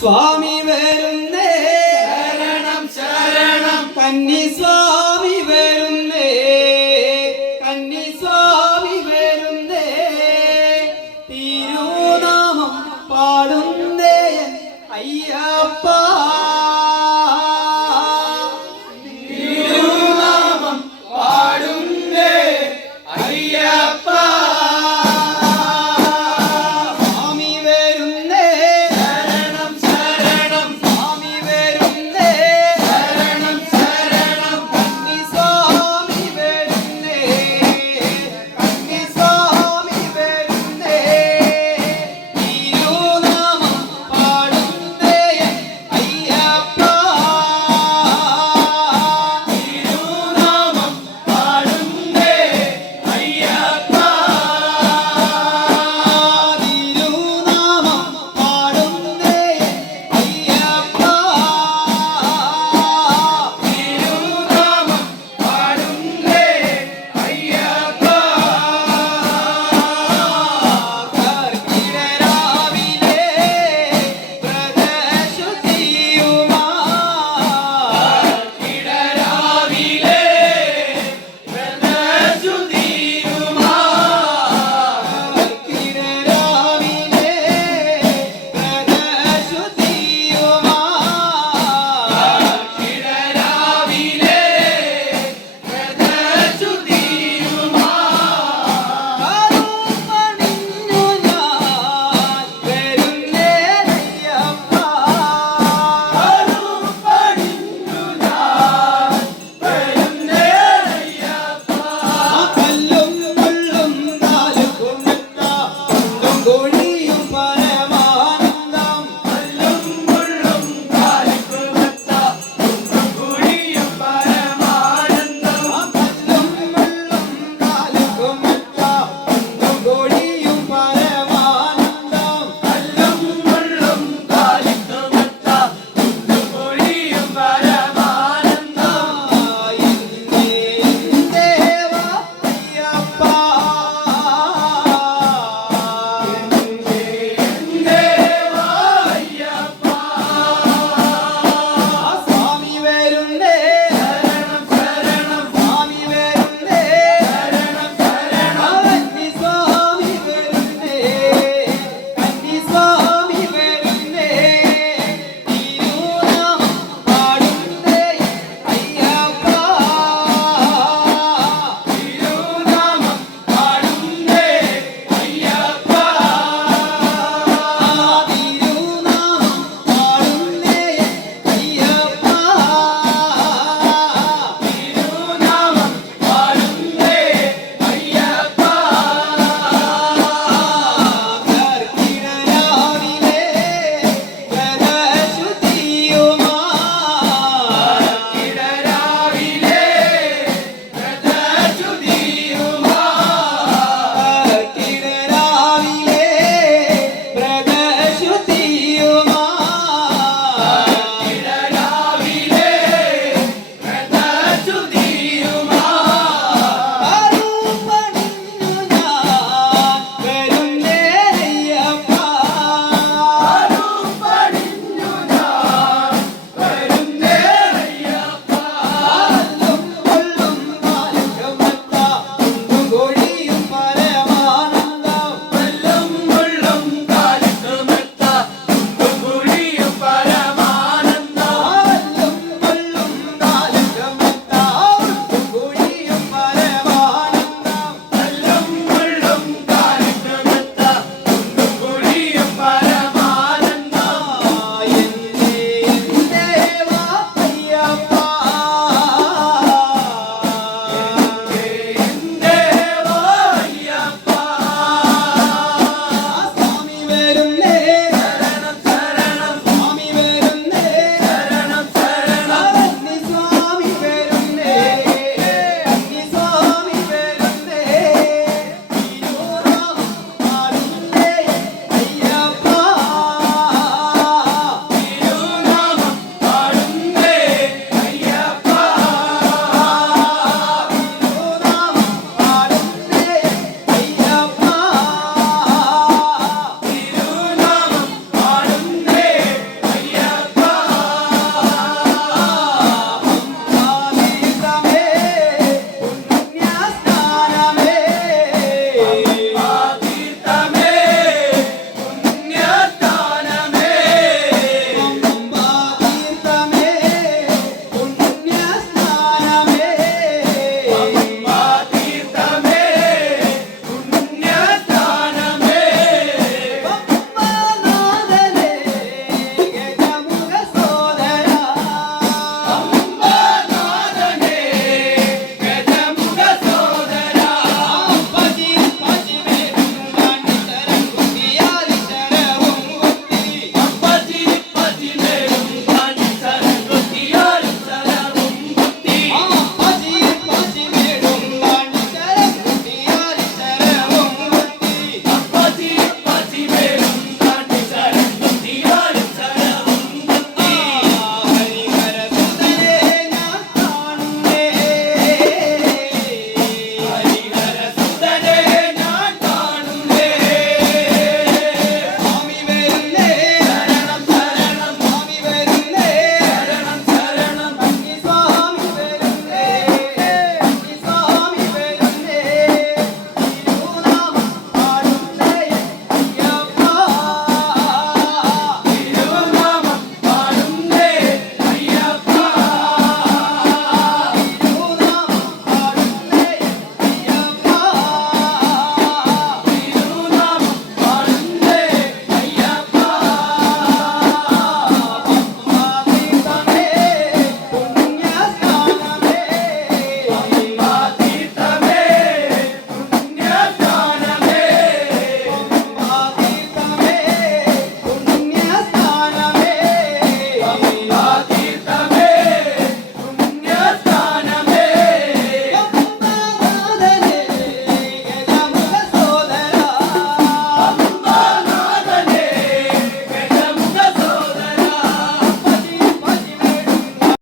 സ്വാമി വരുന്നേ. ശരണം ശരണം. കന്നി സ്വാമി വരുന്നേ. കന്നി സ്വാമി വരുന്നേ. തിരുനാമം പാടുന്നേ. അയ്യപ്പ